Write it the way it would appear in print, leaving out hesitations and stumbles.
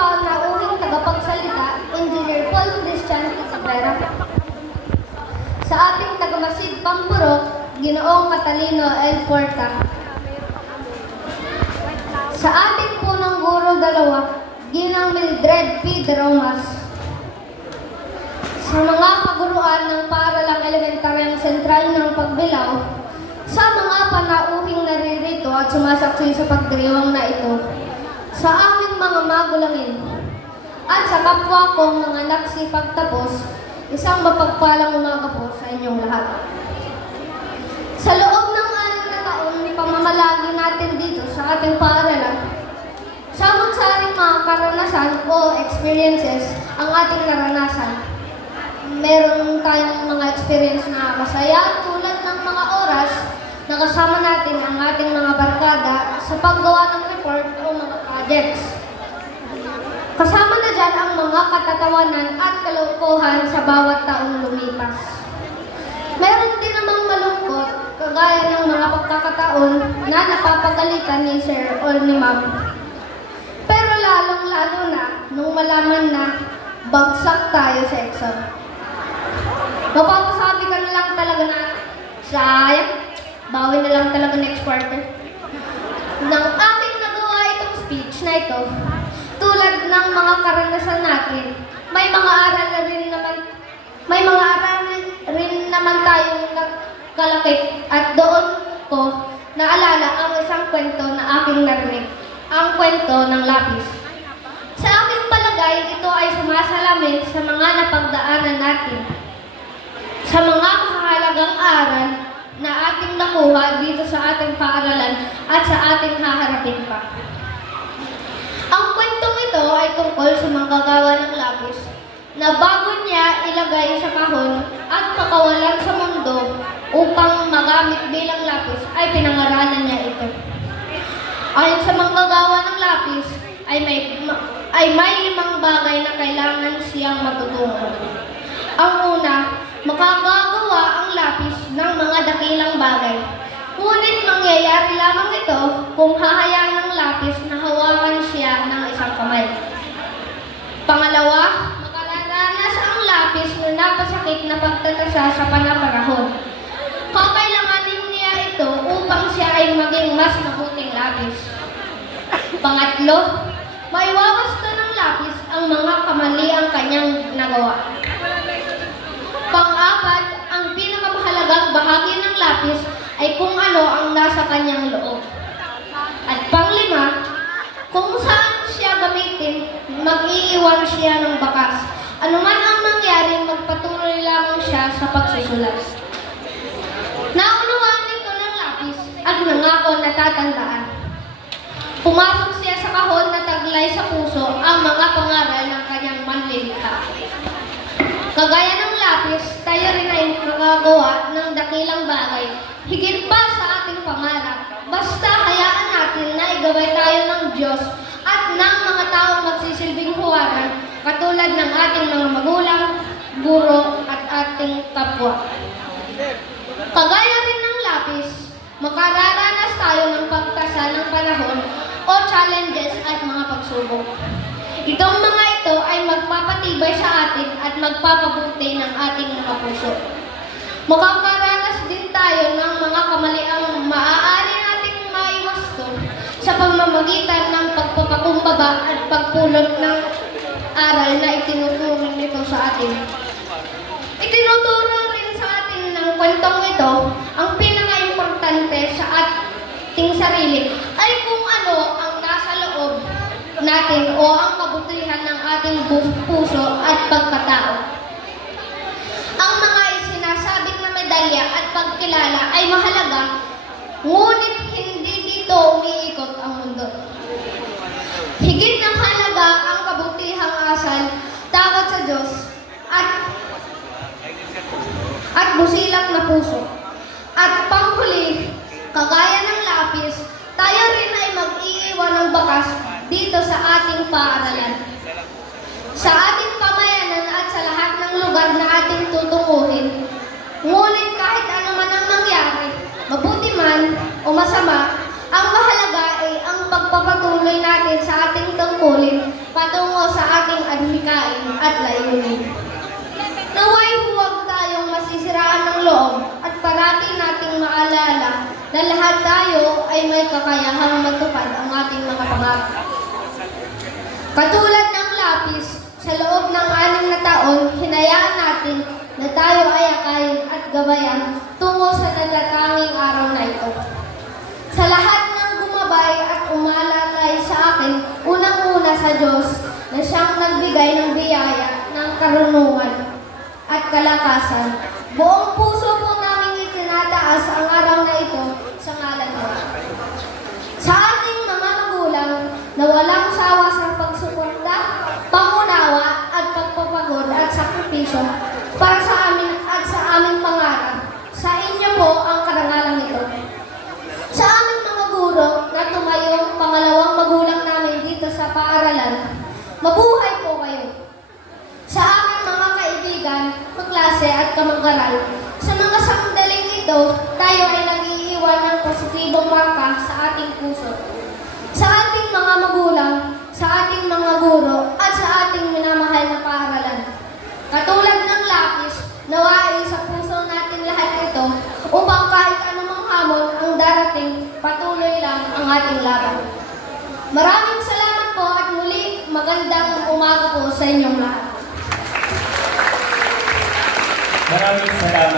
panauhing tagapagsalita, Engineer Paul Christian Isabela. Sa ating tagamasid Pampurok, Ginoong Catalino L. Porta. Sa ating punong guro dalawa, Ginang Mildred P. De Romas. Sa mga paguruan ng paaralang elementaryang sentral ng Pagbilao, sa mga panauhing naririto at sumasaksi sa pagdiriwang na ito, sa aming mga magulangin, at sa kapwa kong mga nagsipagtapos, isang mapagpalang umaga po sa inyong lahat. Sa loob ng 6 na taon ni pamamalagi natin dito sa ating paaralan, samot-saring mga karanasan o experiences ang ating naranasan. Meron tayong mga experience na masaya tulad ng mga oras na kasama natin ang ating mga barkada sa paggawa ng report o mga projects. Kasama na dyan ang mga katatawanan at kalokohan sa bawat taong lumipas. Meron din namang malungkot, kagaya ng mga pagkakataon na napapagalitan ni Sir o ni Ma'am. Pero lalong-lalo na nung malaman na bagsak tayo sa exam. Mapapasabi ka na lang talaga na, sayang, bawi na lang talaga next quarter. Nang aking nagawa itong speech na ito, tulad ng mga karanasan natin, may mga aral rin naman tayong nagkalakip at doon ko naalala ang isang kwento na aking narinig, ang kwento ng lapis. Sa aking palagay, ito ay sumasalamin sa mga napagdaanan natin, sa mga kahalagang aral na ating nakuha dito sa ating paaralan at sa ating haharapin pa. Ang kwentong ito ay tungkol sa manggagawa ng lapis na bago niya ilagay sa kahon at pakawalan sa mundo upang magamit bilang lapis ay pinangaralan niya ito. Ayon sa manggagawa ng lapis ay may 5 bagay na kailangan siyang matutunan. Ang una, makagagawa ang lapis ng mga dakilang bagay. Ngunit mangyayari lamang ito kung hahayaan ng lapis na hawakan siya ng isang kamay. Pangalawa, makararanas ang lapis na napasakit na pagtatasa sa panapanahon. Kakailanganin niya ito upang siya ay maging mas mabuting lapis. Pangatlo, maiwawasto ng lapis ang mga kamaliang kanyang nagawa. Pang-apat, ang pinakamahalagang bahagi ng lapis ay kung ano ang nasa kanyang loob. At pang-5, kung saan siya gamitin, mag-iiwan siya ng bakas. Ano man ang mangyari, magpatuloy lamang siya sa pagsusulat. Naunawaan nito ng lapis at nangako na tatandaan. Pumasok siya sa kahon na taglay sa puso ang mga pangaral ng kanyang manlilikha. Kagaya ng lapis, tayo rin ay makagawa ng dakilang bagay, higit pa sa ating pangarap. Basta hayaan natin na igaway tayo ng Diyos at ng mga taong magsisilbing huwaran, katulad ng ating mga magulang, guro at ating kapwa. Kagaya rin ng lapis, makararanas tayo ng pagtasa ng panahon o challenges at mga pagsubok. Itong mga ito ay magpapatibay sa atin at magpapabuti ng ating mga puso. Makakaranas din tayo ng mga kamaliang maaari nating maiwasto sa pamamagitan ng pagpapakumbaba at pagpulot ng aral na itinuturo nito sa atin. Itinuturo rin sa atin ng kwentong ito ang pinaka-importante sa ating sarili ay kung ano ang nasa loob natin o ang kabutihan ng ating puso at pagkatao. Ang mga isinasabing na medalya at pagkilala ay mahalaga, ngunit hindi dito umiikot ang mundo. Higit ng halaga ang kabutihang asal, takot sa Diyos, at busilak na puso. At panghuli, kagaya ng lapis, tayo rin ay mag-iiwan ng bakas dito sa ating paaralan. Sa ating pamayanan at sa lahat ng lugar na ating tutunguhin. Ngunit kahit ano man ang mangyari, mabuti man o masama, ang mahalaga ay ang pagpapatuloy natin sa ating tungkulin patungo at layunin. Naway huwag tayong masisiraan ng loob at parati nating maalala na lahat tayo ay may kakayahang matupad ang ating mga pangako. Katulad ng lapis, sa loob ng 6 na taon, hinayaan natin na tayo ay akayin at gabayan tungo sa natatanging araw na ito. Sa lahat ng gumabay at umalalay sa akin, unang-una sa Diyos na siyang nagbigay ng biyaya ng karunungan at kalakasan. Buong puso po namin itinataas ang araw na ito sa ngalan mo. Sa ating mga magulang na walang sawa sa pagsuporta, pangunawa at pagpapagod at sakripisyo para sa amin at sa aming pangarap. Sa inyo po ang karangalang ito. Sa aming mga guro na tumayong pangalawang magulang namin dito sa paaralan, mabuhay po kayo. Sa aming mga kaibigan, kaklase at kamag-aral, sa mga sandaling ito, tayo ay nag-iiwan ng positibong marka sa ating puso. Sa ating mga magulang, sa ating mga guro, at sa ating minamahal na paaralan. Katulad ng lapis, nawain sa puso natin lahat ito upang kahit anumang hamon ang darating, patuloy lang ang ating laban. Maraming salamat po at muli magandang umaga po sa inyong lahat. Maraming salamat.